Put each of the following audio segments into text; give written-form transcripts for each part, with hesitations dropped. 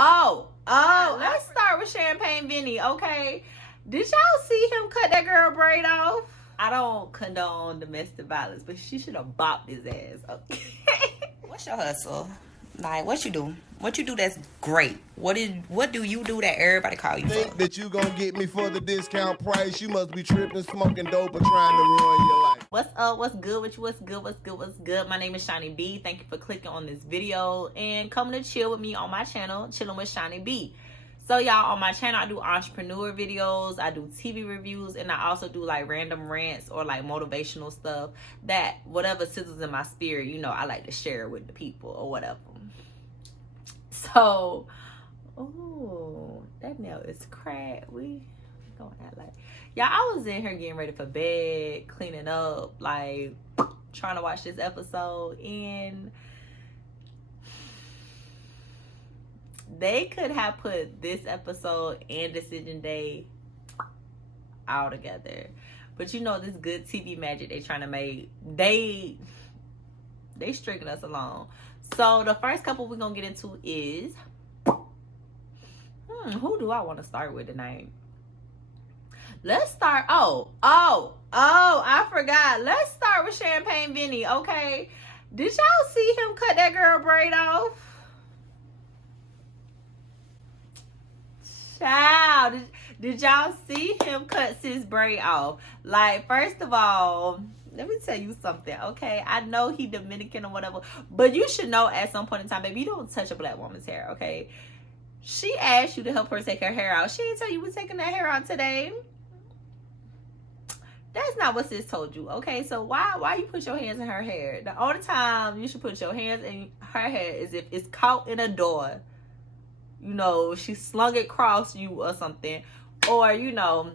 Let's start with Champagne Vinny, okay? Did y'all see him cut that girl braid off? I don't condone domestic violence, but she should have bopped his ass, okay? What's your hustle? Like, what you do? What you do that's great? What do you do that everybody call you Think for? that you gonna get me for the discount price? You must be tripping, smoking dope, or trying to ruin your life. What's up? What's good with you? What's good? My name is Shiny B. Thank you for clicking on this video and coming to chill with me on my channel, Chilling with Shiny B. So y'all, on my channel, I do entrepreneur videos, I do TV reviews, and I also do like random rants or like motivational stuff that whatever sizzles in my spirit, you know, I like to share with the people or whatever. So, oh, that nail is cracked. We gonna act like, y'all, I was in here getting ready for bed, cleaning up, like trying to watch this episode, and they could have put this episode and Decision Day all together. But you know, this good TV magic they trying to make, they stringing us along. So the first couple we're gonna get into is who do I want to start with tonight? Let's start. I forgot. Let's start with Champagne Vinny, okay? Did y'all see him cut that girl braid off? Child, did y'all see him cut sis braid off? Like, first of all, let me tell you something, okay? I know he Dominican or whatever, but you should know at some point in time, baby, you don't touch a black woman's hair, okay? She asked you to help her take her hair out. She didn't tell you we're taking that hair out today. That's not what sis told you, okay? So why you put your hands in her hair? The only time you should put your hands in her hair is if it's caught in a door. You know, she slung it across you or something. Or, you know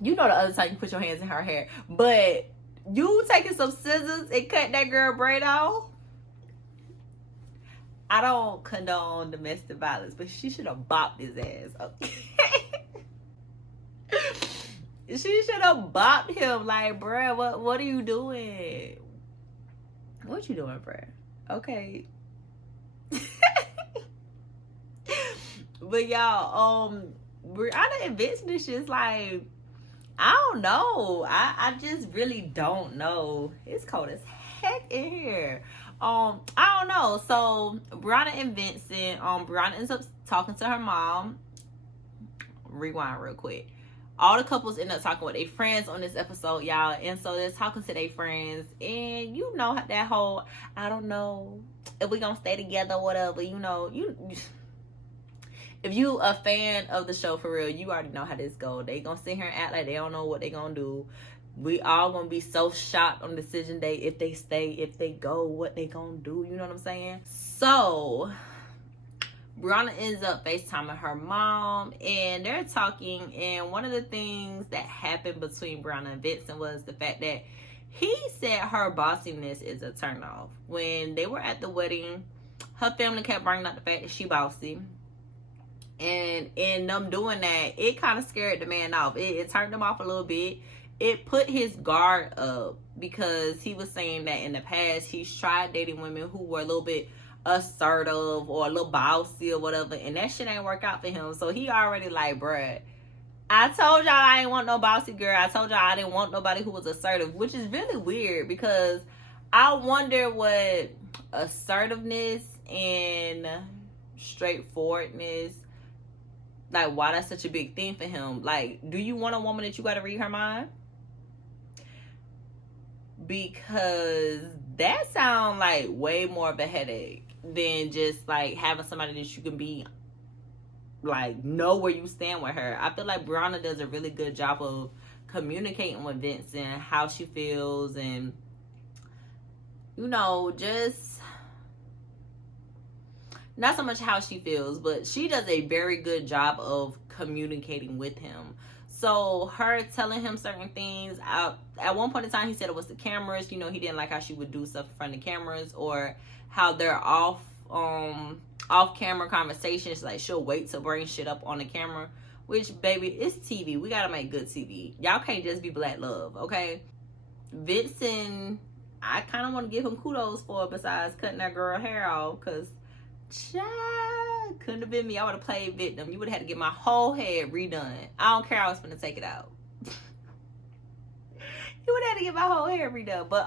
the other time you put your hands in her hair. But you taking some scissors and cut that girl braid off? I don't condone domestic violence, but she should have bopped his ass, okay? She should have bopped him. Like, bruh, what are you doing? What you doing, bruh? Okay. But y'all, Brianna and Vincent is just like, I don't know. I just really don't know. It's cold as heck in here. I don't know. So Brianna and Vincent, Brianna ends up talking to her mom. Rewind real quick. All the couples end up talking with their friends on this episode, y'all. And so they're talking to their friends. And you know that whole, I don't know if we gonna stay together or whatever. You know, if you a fan of the show for real, you already know how this go. They gonna sit here and act like they don't know what they gonna do. We all gonna be so shocked on Decision Day if they stay, if they go, what they gonna do. You know what I'm saying? So Brianna ends up FaceTiming her mom, and they're talking, and one of the things that happened between Brianna and Vincent was the fact that he said her bossiness is a turnoff. When they were at the wedding, her family kept bringing up the fact that she bossy. And in them doing that, it kind of scared the man off. It turned him off a little bit. It put his guard up because he was saying that in the past, he's tried dating women who were a little bit assertive or a little bossy or whatever, and that shit ain't work out for him. So he already like, bruh, I told y'all I ain't want no bossy girl. I told y'all I didn't want nobody who was assertive, which is really weird because I wonder what assertiveness and straightforwardness, like, why that's such a big thing for him. Like, do you want a woman that you gotta read her mind? Because that sounds like way more of a headache than just like having somebody that you can be like, know where you stand with her. I feel like Brianna does a really good job of communicating with Vincent how she feels, and you know, just not so much how she feels, but she does a very good job of communicating with him. So her telling him certain things, at one point in time he said it was the cameras. You know, he didn't like how she would do stuff in front of cameras, or how they're off camera conversations. Like, she'll wait to bring shit up on the camera, which, baby, it's TV. We gotta make good TV. Y'all can't just be black love, okay? Vincent, I kind of want to give him kudos for, besides cutting that girl hair off, because Couldn't have been me. I would have played victim. You would have had to get my whole head redone. I don't care. I was gonna take it out. You would have to get my whole hair redone. But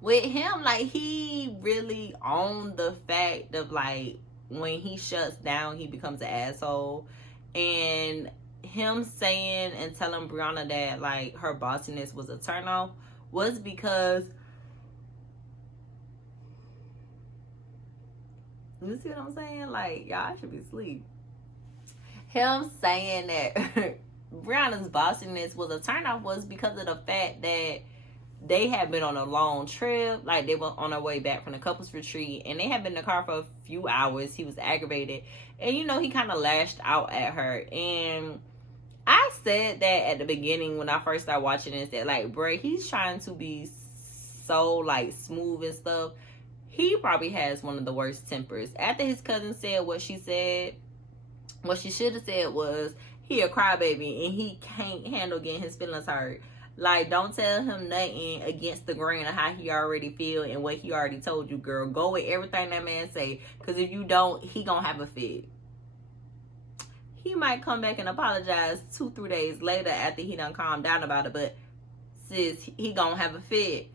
with him, like, he really owned the fact of, like, when he shuts down, he becomes an asshole. And him saying and telling Brianna that, like, her bossiness was a turnoff was because, you see what I'm saying? Like, y'all should be asleep. Him saying that Brianna's bossiness was a turnoff was because of the fact that they had been on a long trip. Like, they were on their way back from the couples retreat, and they had been in the car for a few hours. He was aggravated, and you know, he kind of lashed out at her. And I said that at the beginning when I first started watching this, that, like, bro, he's trying to be so, like, smooth and stuff. He probably has one of the worst tempers. After his cousin said what she said, what she should have said was, he a crybaby and he can't handle getting his feelings hurt. Like, don't tell him nothing against the grain of how he already feel and what he already told you, girl. Go with everything that man say, because if you don't, he gonna have a fit. He might come back and apologize 2-3 days later after he done calmed down about it, but sis, he gonna have a fit.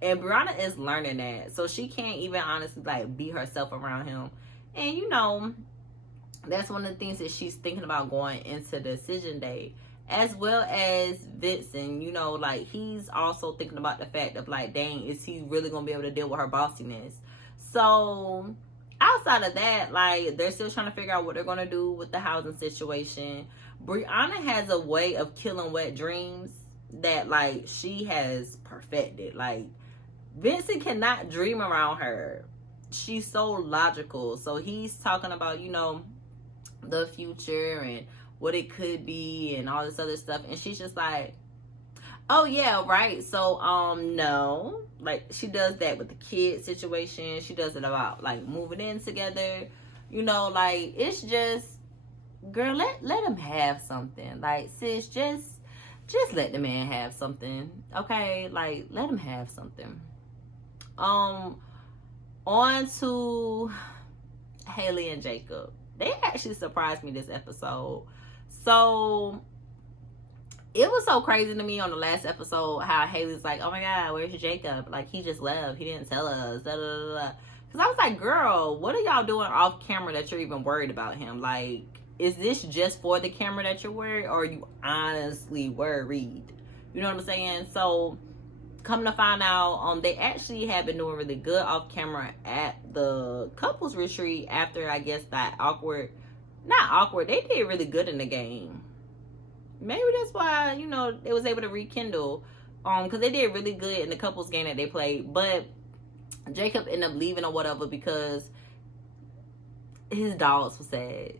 And Brianna is learning that, so she can't even honestly, like, be herself around him. And you know, that's one of the things that she's thinking about going into decision day, as well as Vincent. You know, like, he's also thinking about the fact of, like, dang, is he really gonna be able to deal with her bossiness? So outside of that, like, they're still trying to figure out what they're gonna do with the housing situation. Brianna has a way of killing wet dreams that, like, she has perfected. Like, Vincent cannot dream around her. She's so logical. So he's talking about, you know, the future and what it could be and all this other stuff, and she's just like, oh yeah, right. So no, like, she does that with the kid situation. She does it about, like, moving in together, you know. Like, it's just, girl, let him have something. Like, sis, just let the man have something, okay? Like, let him have something. On to Haley and Jacob. They actually surprised me this episode. So it was so crazy to me on the last episode how Haley's like, oh my God, where's Jacob? Like, he just left. He didn't tell us. Da, da, da, da. Because I was like, girl, what are y'all doing off camera that you're even worried about him? Like, is this just for the camera that you're worried, or are you honestly worried? You know what I'm saying? So come to find out, they actually have been doing really good off camera at the couples retreat after, I guess, that they did really good in the game. Maybe that's why, you know, they was able to rekindle, because they did really good in the couples game that they played. But Jacob ended up leaving or whatever because his dogs were sad.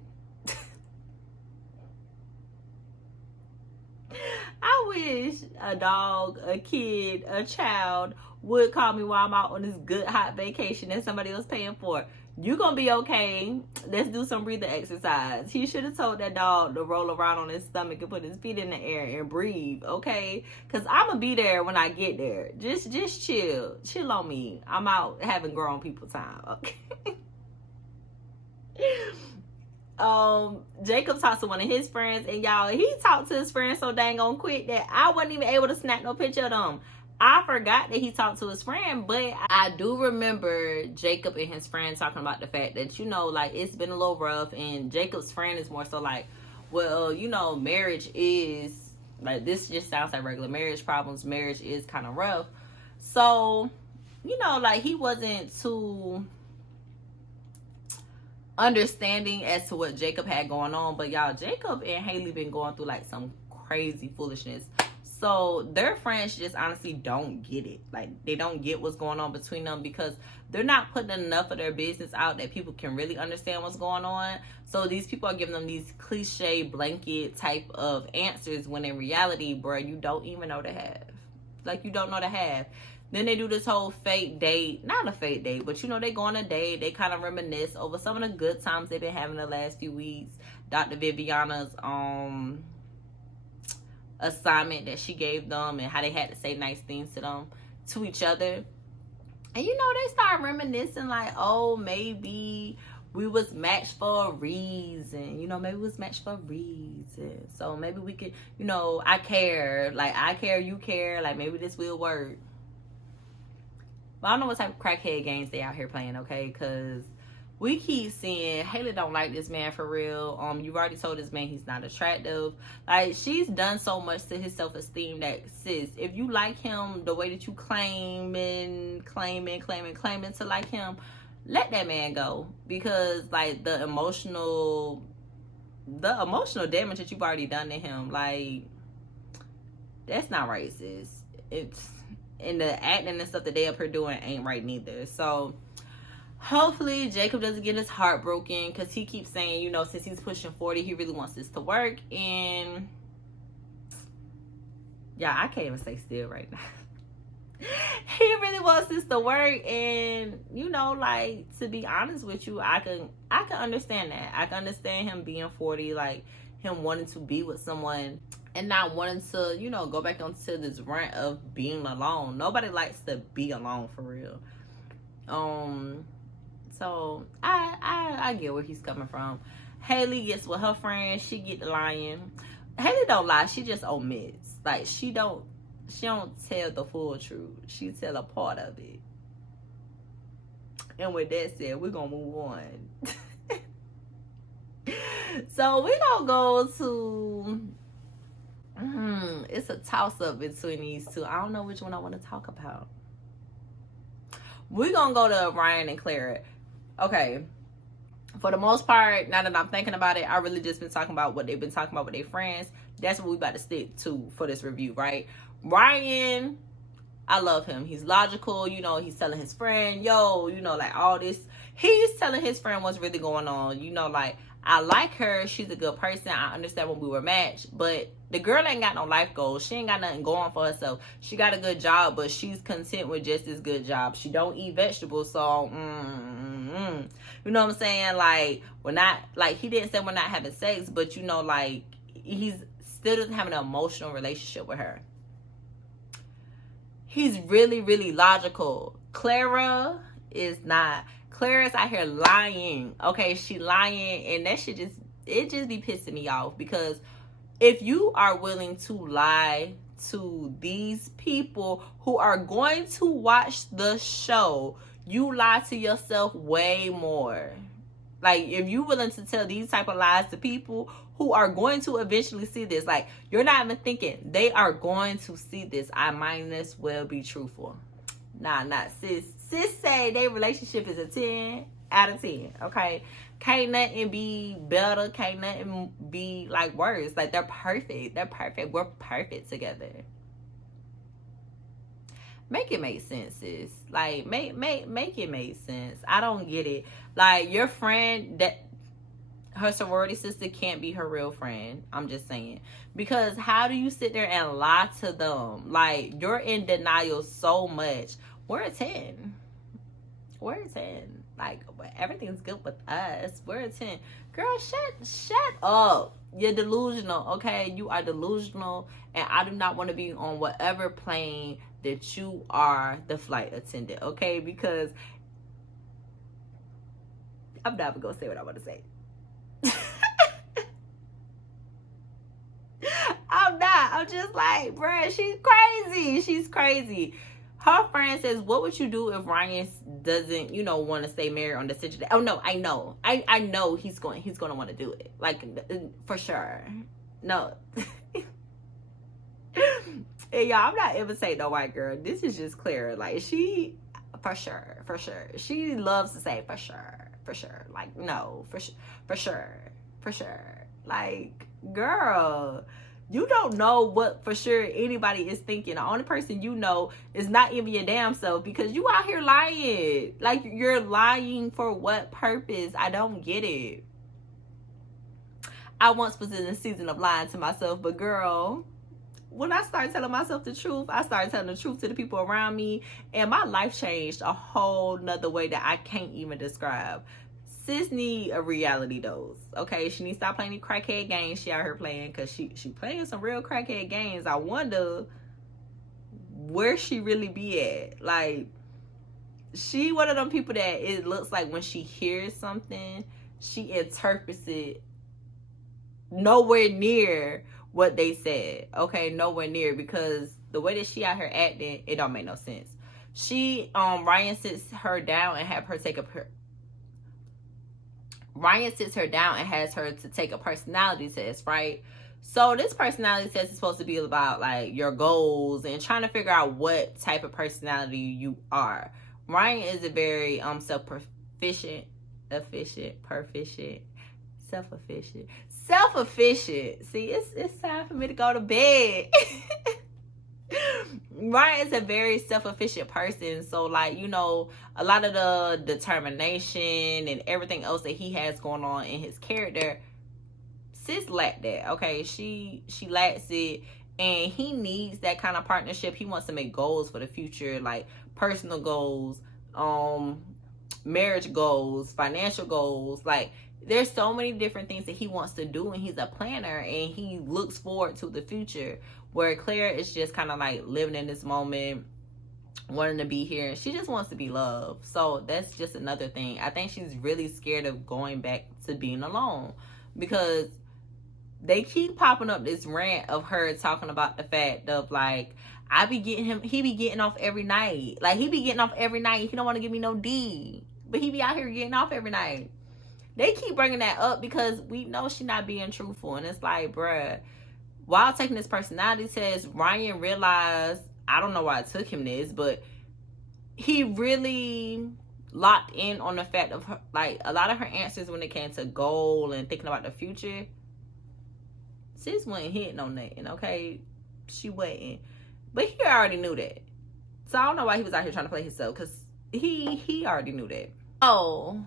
I wish a dog, a kid, a child would call me while I'm out on this good hot vacation that somebody else paying for. You gonna be okay. Let's do some breathing exercise. He should have told that dog to roll around on his stomach and put his feet in the air and breathe, okay? Because I'm gonna be there when I get there. Just chill on me. I'm out having grown people time, okay? Jacob talked to one of his friends, and y'all, he talked to his friend so dang on quick that I wasn't even able to snap no picture of them. I forgot that he talked to his friend, but I do remember Jacob and his friend talking about the fact that, you know, like, it's been a little rough, and Jacob's friend is more so like, well, you know, marriage is, like, this just sounds like regular marriage problems. Marriage is kind of rough. So, you know, like, he wasn't too understanding as to what Jacob had going on. But y'all, Jacob and Haley been going through, like, some crazy foolishness. So their friends just honestly don't get it. Like, they don't get what's going on between them because they're not putting enough of their business out that people can really understand what's going on. So these people are giving them these cliche blanket type of answers when in reality, bro, you don't even know the half. Like, you don't know the half. Then they do this whole fake date. Not a fake date, but, you know, they go on a date. They kind of reminisce over some of the good times they've been having the last few weeks. Dr. Viviana's assignment that she gave them and how they had to say nice things to each other. And, you know, they start reminiscing like, oh, maybe we was matched for a reason. You know, maybe we was matched for a reason. So maybe we could, you know, I care. Like, I care, you care. Like, maybe this will work. But I don't know what type of crackhead games they out here playing, okay? Because we keep seeing Haley don't like this man for real. You've already told this man he's not attractive. Like, she's done so much to his self-esteem that, sis, if you like him the way that you claiming to like him, let that man go. Because, like, the emotional damage that you've already done to him, like, that's not right, sis. And the acting and stuff that they up here doing ain't right neither. So hopefully Jacob doesn't get his heart broken, because he keeps saying, you know, since he's pushing 40, he really wants this to work. And yeah, I can't even stay still right now. He really wants this to work. And, you know, like, to be honest with you, I can understand that. I can understand him being 40, like, him wanting to be with someone and not wanting to, you know, go back onto this rant of being alone. Nobody likes to be alone, for real. So I get where he's coming from. Haley gets with her friend. She get the lying. Haley don't lie. She just omits. Like, she don't tell the full truth. She tell a part of it. And with that said, we're gonna move on. So we're gonna go to it's a toss-up between these two. I don't know which one I want to talk about. We're gonna go to Ryan and Clara. Okay, for the most part, now that I'm thinking about it, I really just been talking about what they've been talking about with their friends. That's what we about to stick to for this review, right? Ryan, I love him. He's logical. You know, he's telling his friend, yo, you know, like, all this. He's telling his friend what's really going on. You know, like, I like her. She's a good person. I understand when we were matched. But the girl ain't got no life goals. She ain't got nothing going for herself. She got a good job, but she's content with just this good job. She don't eat vegetables, so, you know what I'm saying? Like, we're not, like, he didn't say we're not having sex, but, you know, like, he's still doesn't have an emotional relationship with her. He's really, really logical. Clara is not. Clara's out here lying. Okay, she lying, and that shit just be pissing me off, because if you are willing to lie to these people who are going to watch the show, you lie to yourself way more. Like, if you're willing to tell these type of lies to people who are going to eventually see this, like, you're not even thinking they are going to see this, I might as well be truthful. Nah, sis. Sis say their relationship is a 10 out of 10, okay? Can't nothing be better. Can't nothing be, like, worse. Like, they're perfect. They're perfect. We're perfect together. Make it make sense, sis. Like, make it make sense. I don't get it. Like, your friend, that her sorority sister can't be her real friend. I'm just saying. Because how do you sit there and lie to them? Like, you're in denial so much. We're a 10. We're a 10. Like, everything's good with us. We're a 10. Girl, shut up. You're delusional, okay? You are delusional. And I do not want to be on whatever plane that you are the flight attendant, okay? Because I'm never going to say what I want to say. I'm not. I'm just like, bruh, she's crazy. She's crazy. Her friend says, what would you do if Ryan doesn't, you know, want to stay married on decision day? Oh, no, I know. I know he's going to want to do it. Like, for sure. No. Hey, y'all, I'm not imitating no white girl. This is just Clara. Like, she, for sure. She loves to say, for sure. Like, no, for sure. Like, girl, you don't know what for sure anybody is thinking. The only person you know is not even your damn self, because you out here lying. Like, you're lying for what purpose? I don't get it. I once was in a season of lying to myself, but girl, when I started telling myself the truth, I started telling the truth to the people around me, and my life changed a whole nother way that I can't even describe. Sis need a reality dose, okay? She needs to stop playing these crackhead games she out here playing, because she playing some real crackhead games. I wonder where she really be at. Like, she one of them people that it looks like when she hears something, she interprets it nowhere near what they said. Okay, nowhere near, because the way that she out here acting, it don't make no sense. Ryan sits her down and have her take a Ryan sits her down and has her to take a personality test, right? So this personality test is supposed to be about like your goals and trying to figure out what type of personality you are. Ryan is a very self-efficient. See, it's time for me to go to bed. Ryan is a very self-efficient person, so like, you know, a lot of the determination and everything else that he has going on in his character, sis lacked that. Okay, she lacks it, and he needs that kind of partnership. He wants to make goals for the future, like personal goals, marriage goals, financial goals. Like, there's so many different things that he wants to do, and he's a planner, and he looks forward to the future. Where Claire is just kind of like living in this moment, wanting to be here, and she just wants to be loved. So that's just another thing. I think she's really scared of going back to being alone, because they keep popping up this rant of her talking about the fact of like, he be getting off every night. Like, he be getting off every night. He don't want to give me no D, but he be out here getting off every night. They keep bringing that up because we know she not being truthful, and it's like, bruh, while taking this personality test, Ryan realized, I don't know why it took him this, but he really locked in on the fact of her, like, a lot of her answers when it came to goal and thinking about the future. Sis wasn't hitting on nothing, okay? She wasn't. But he already knew that. So I don't know why he was out here trying to play himself, because he already knew that. Oh.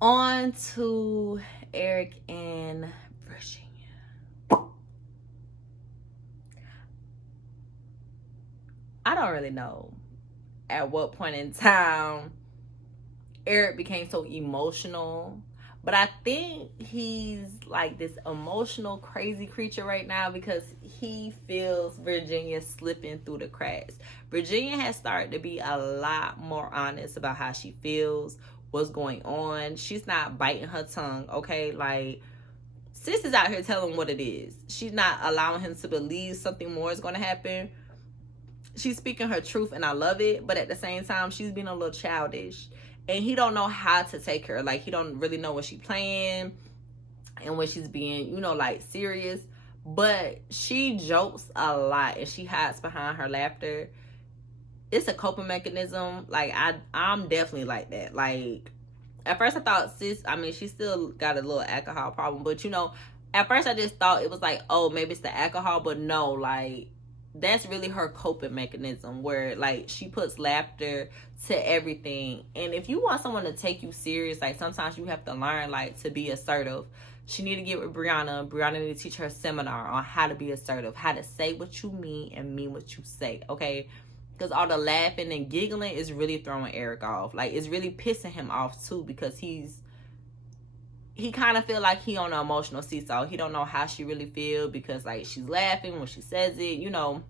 On to Eric and Virginia. I don't really know at what point in time Eric became so emotional, but I think he's like this emotional, crazy creature right now because he feels Virginia slipping through the cracks. Virginia has started to be a lot more honest about how she feels, what's going on. She's not biting her tongue, okay? Like, sis is out here telling him what it is. She's not allowing him to believe something more is going to happen. She's speaking her truth, and I love it, but at the same time, she's being a little childish. And he don't know how to take her. Like, he don't really know when she's playing and when she's being, you know, like, serious. But she jokes a lot, and she hides behind her laughter. It's a coping mechanism. Like, I'm definitely like that. Like, at first I thought sis, I mean, she still got a little alcohol problem. But, you know, at first I just thought it was like, oh, maybe it's the alcohol. But no, like, that's really her coping mechanism, where like she puts laughter to everything. And if you want someone to take you serious, like, sometimes you have to learn like to be assertive. She need to get with Brianna. Brianna need to teach her a seminar on how to be assertive, how to say what you mean and mean what you say, okay? Because all the laughing and giggling is really throwing Eric off. Like, it's really pissing him off too, because he kind of feel like he on an emotional seesaw. He don't know how she really feel, because like she's laughing when she says it, you know.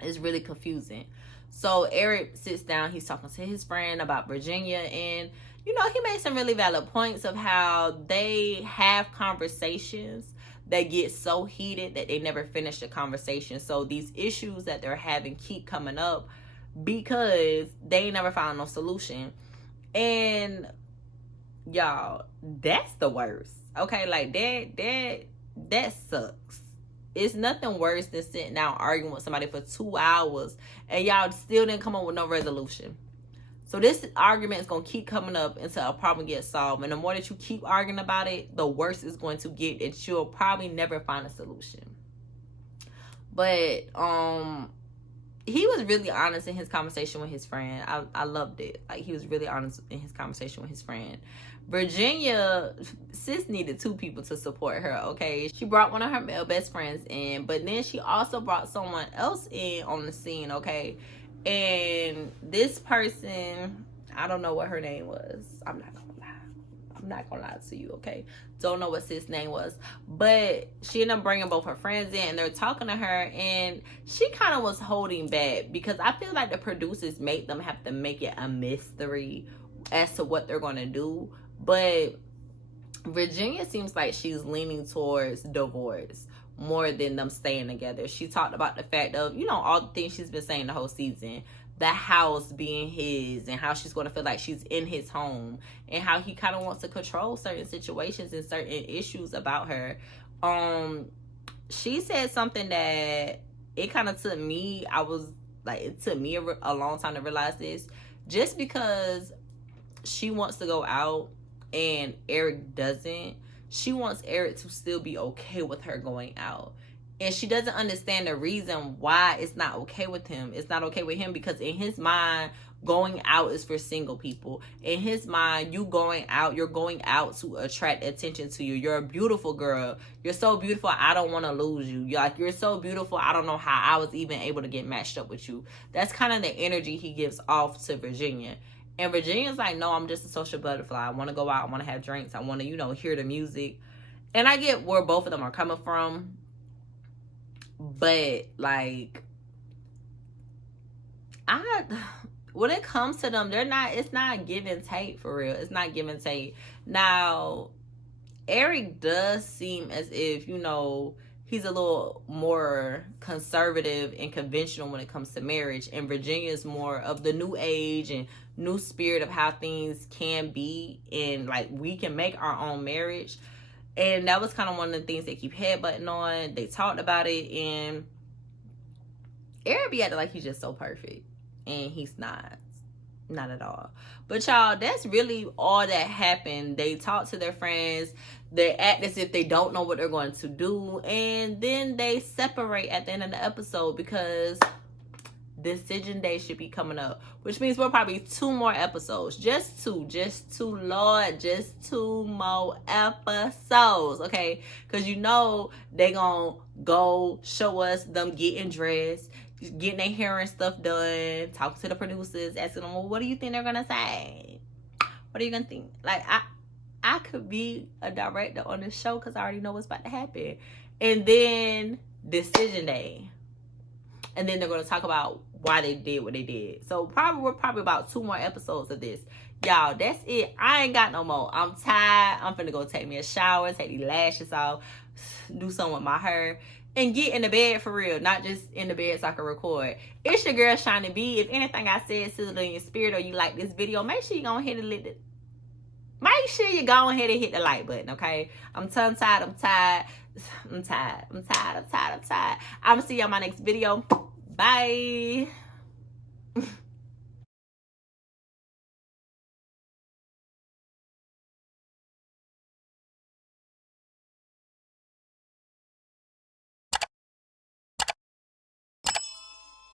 It's really confusing. So Eric sits down, he's talking to his friend about Virginia, and you know, he made some really valid points of how they have conversations that get so heated that they never finish the conversation. So these issues that they're having keep coming up because they never found no solution. And y'all, that's the worst. Okay, like that sucks. It's nothing worse than sitting down arguing with somebody for 2 hours and y'all still didn't come up with no resolution. So this argument is going to keep coming up until a problem gets solved. And the more that you keep arguing about it, the worse it's going to get, and you'll probably never find a solution. But he was really honest in his conversation with his friend. I loved it. Like, he was really honest in his conversation with his friend. Virginia, sis needed 2 people to support her, okay? She brought one of her male best friends in, but then she also brought someone else in on the scene, okay? And this person, I don't know what her name was. I'm not gonna I'm not gonna lie to you, okay? Don't know what sis' name was. But she ended up bringing both her friends in, and they're talking to her, and she kind of was holding back because I feel like the producers made them have to make it a mystery as to what they're gonna do. But Virginia seems like she's leaning towards divorce more than them staying together. She talked about the fact of, you know, all the things she's been saying the whole season. The house being his, and how she's going to feel like she's in his home, and how he kind of wants to control certain situations and certain issues about her. She said something that it kind of took me, it took me a long time to realize this. Just because she wants to go out and Eric doesn't, she wants Eric to still be okay with her going out. And she doesn't understand the reason why it's not okay with him. It's not okay with him because in his mind, going out is for single people. In his mind, you're going out to attract attention to you. You're a beautiful girl. You're so beautiful, I don't want to lose you. You're so beautiful, I don't know how I was even able to get matched up with you. That's kind of the energy he gives off to Virginia. And Virginia's like, no, I'm just a social butterfly. I want to go out. I want to have drinks. I want to, hear the music. And I get where both of them are coming from. But, when it comes to them, it's not give and take for real. It's not give and take. Now, Eric does seem as if, he's a little more conservative and conventional when it comes to marriage. And Virginia is more of the new age and new spirit of how things can be. And, we can make our own marriage. And that was kind of one of the things they keep headbutting on. They talked about it, and Eric be acting like he's just so perfect. And he's not. Not at all. But y'all, that's really all that happened. They talk to their friends. They act as if they don't know what they're going to do. And then they separate at the end of the episode because decision day should be coming up, which means we're probably 2 more episodes. Just two, Lord, just 2 more episodes, okay? Because they gonna go show us them getting dressed, getting their hair and stuff done, talking to the producers, asking them, well, what do you think they're gonna say? What are you gonna think? I could be a director on this show because I already know what's about to happen. And then decision day. And then they're going to talk about why they did what they did. So we're probably about 2 more episodes of this. Y'all, that's it. I ain't got no more. I'm tired. I'm finna go take me a shower, take these lashes off, do something with my hair, and get in the bed for real. Not just in the bed so I can record. It's your girl, Shiny B. If anything I said sizzled in your spirit or you like this video, make sure you go ahead and hit the like button, okay? I'm tongue-tied. I'm tired. I'm tired. I'm gonna see y'all in my next video. Bye.